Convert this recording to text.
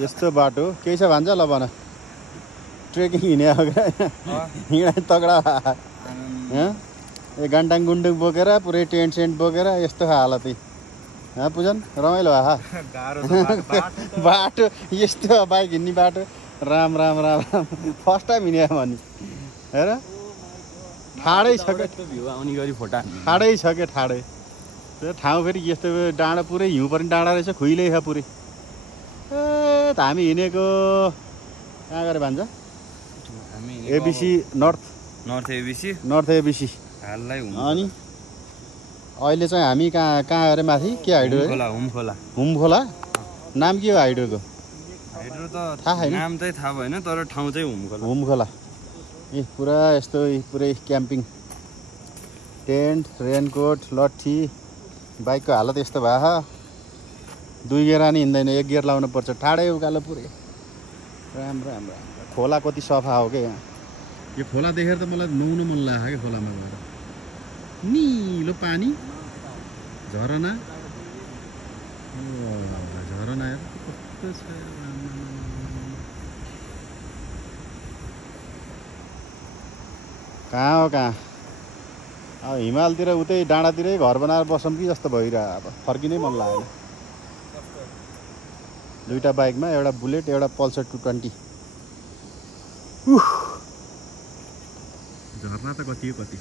यस्तो बाटो केही छ भन्छ ल भन ट्रेकिङ हिँडे हो क्या हिँडा तगडा ए गान्टाङ गुन्डुङ बोकेर पुरै टेन्ट सेन्ट बोकेर यस्तो हालत पूजन रमाइलो बाटो यस्तो बाइक हिँड्ने बाटो राम राम राम राम फर्स्ट टाइम हिँड्यो भने हेर ठाडै छ क्या ठाडै छ क्या ठाडै त्यो ठाउँ फेरि यस्तो डाँडा पुरै हिउँ पर्ने डाँडा रहेछ खुइलै छ पुरै ए हामी हिँडेको कहाँ गएर भन्छ एबिसी नर्थ एबिसी अनि अहिले चाहिँ हामी कहाँ गएर माथि के हाइड्रो हुम खोला नाम के हो हाइड्रोको थाहा छैन नाम चाहिँ थाहा भएन तर ठाउँ चाहिँ हुम खोला ए पुरा यस्तो पुरै क्याम्पिङ टेन्ट रेनकोट लट्ठी बाइकको हालत यस्तो भयो 2 गियर नि हिँड्दैन 1 गियर लाउनु पर्छ ठाडै उकालो पुरै राम्रो राम्रो खोला कति सफा हो क्या यहाँ यो खोला देखेर त मलाई नुहाउनु मन लाग्यो क्या खोलामा गएर निलो पानी झरना झरना कस्तो छ कहाँ हो कहाँ अब हिमालतिर उतै डाँडातिरै घर बनाएर बसौँ कि जस्तो भइरह अब फर्किनै मन लागेन दुईटा बाइकमा एउटा बुलेट एउटा पल्सर 220 झर्ना त कति हो कति